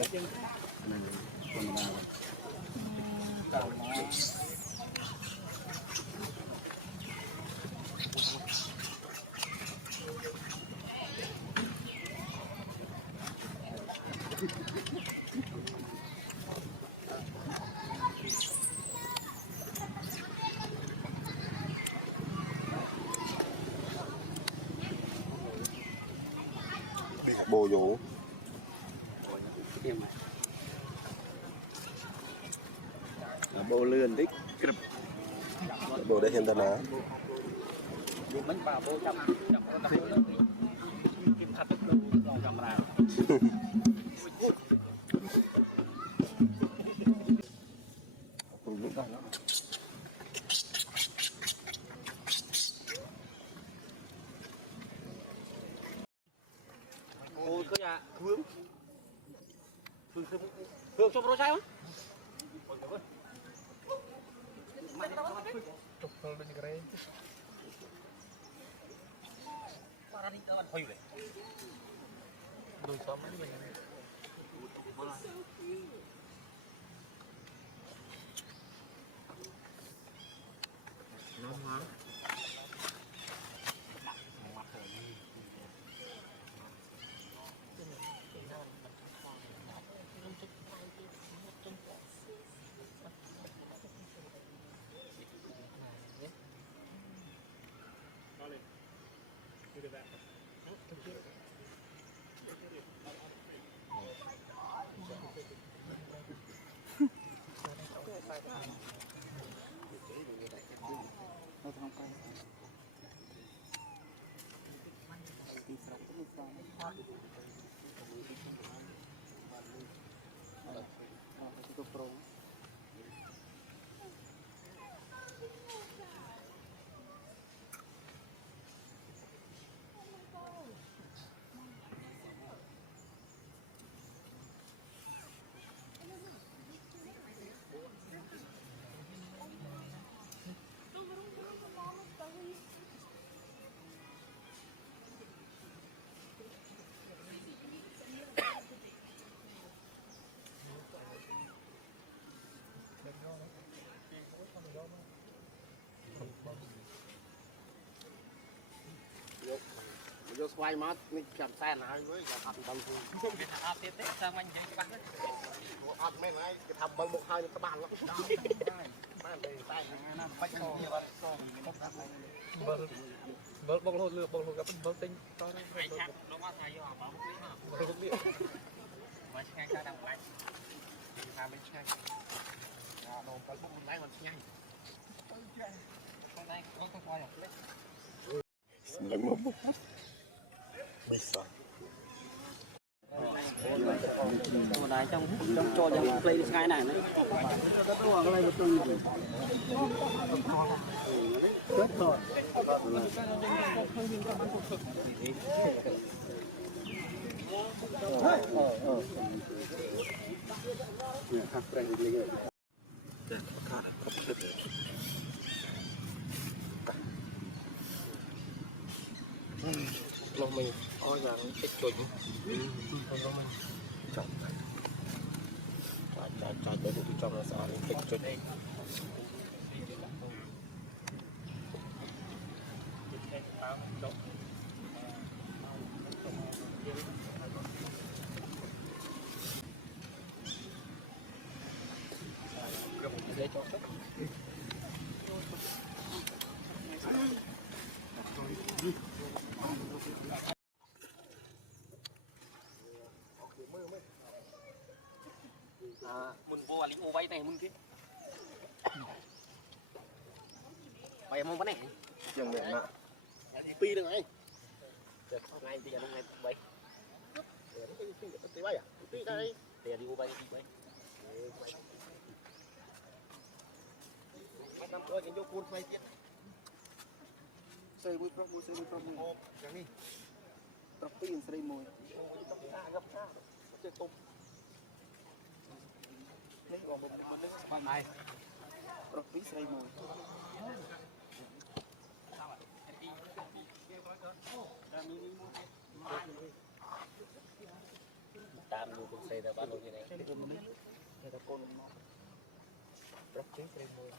โบโยโบเลื่อนดิโบได้เห็นตนามันป่าโบจับกินผัดดูลองกำราโอ้ก็อย่าเพื่องชมรถใช่ไหมจบเลยนี่ก็ได้ปาราดิตาวันพอยเลยดูซ้อมไม่ได้ยังไงน้องมาโยสไวมัดนี่จับแซนอะไรด้วยจะทำบังคูอาเต้ทำมันยังปังเลยอาไม่ไรจะทำบังบุกให้ในตะบานแล้วไม่เลยใส่นั่นไม่ใช่เดียวเบิร์ดบอลโหดเรือบอลโหดกับเบิร์ดติงตอนนั้นไม่ชัดเรามาถ่ายอยู่อ่ะเบิร์ดนี่มาใช้การดังไรทำไม่ใช่โดนไปบุกมันได้มันง่ายคนไหนก็ต้องคอยอย่างเล็กไม่สอนตัวไหนtrongโจทย์ยังเพลย์ง่ายหน่อยนะก็ตัวอะไรก็ตัวอยู่เกิดก่อนเนี่ยครับแรงดีเลยแต่ขาดครบเสร็จลงมืออ้อยังติดจุดจับไปดูที่จอมสารติดจุดมุนโบอะไรโอไว้ไหนมุนที่ไปมองไปไหนยังเหนื่อยนะปีหนึ่งไงเดี๋ยวไงตียังไงไปเดี๋ยวตีไปอ่ะตีได้เดี๋ยวดีโอไปตีไปไม่ทำตัวกันยกคูณไปเตี้ยใส่มือปรับมือใส่มือปรับมืออย่างนี้ปรับปีนใส่มือต้องฆ่าครับฆ่าจะตุ่มนี่ลองมันนึกมาไหนปรับปีใส่มือ តាមយូទូបសេទៅបានលោកនេះតែគុំនេះតែកូនមកប្រុសជិះព្រៃមួយ